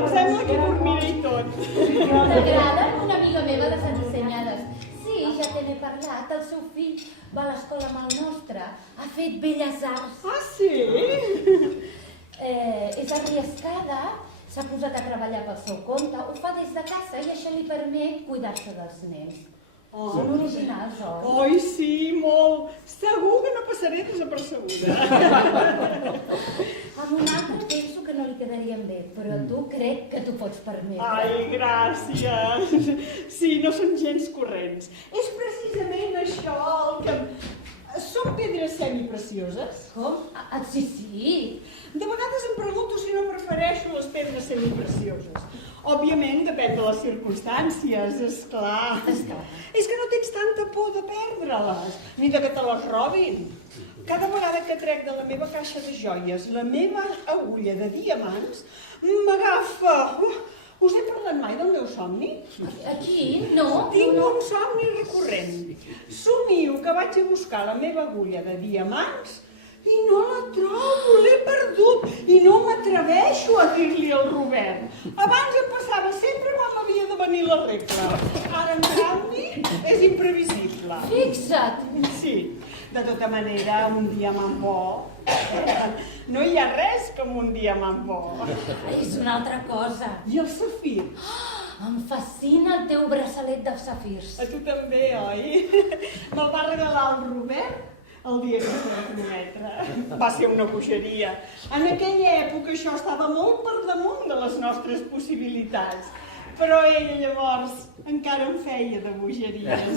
Em sembla que dormiré i tot. T'agrada una amiga meva de Sant Assenyades? Sí, ja te n'he parlat. El seu fill va a l'escola amb el nostre. Ha fet Belles Arts. Ah, sí? És arriscada, s'ha posat a treballar pel seu compte, ho fa des de casa i això li permet cuidar-se dels nens. Són originals, oi? Oi, sí, molt. Segur que no passaré desapercebuda. Amb un altre penso que no li quedarien bé, però a tu crec que t'ho pots permetre. Ai, gràcies. Sí, no són gens corrents. És precisament això el que... Són pedres semiprecioses? Com? Sí, sí. De vegades em pregunto si no prefereixo les pedres semiprecioses. Òbviament depèn de les circumstàncies, esclar. És que no tens tanta por de perdre-les, ni de que te les robin. Cada vegada que trec de la meva caixa de joies la meva agulla de diamants, m'agafa... Us he parlat mai del meu somni? Aquí? No. Tinc un somni recurrent. Somio que vaig a buscar la meva agulla de diamants i no la trobo, l'he perdut i no m'atreveixo a dir-li al Robert. Abans em passava sempre quan m'havia de venir la regla. Ara, en canvi, és imprevisible. Fixa't. Sí, de tota manera, un diamant bo... No hi ha res com un diamant bo. És una altra cosa. I el safir? Em fascina el teu braçalet de safirs. A tu també, oi? Me'l va regalar el Robert el dia que es va prometre. Va ser una bogeria. En aquella època això estava molt per damunt de les nostres possibilitats. Però ell llavors encara em feia de bogeries.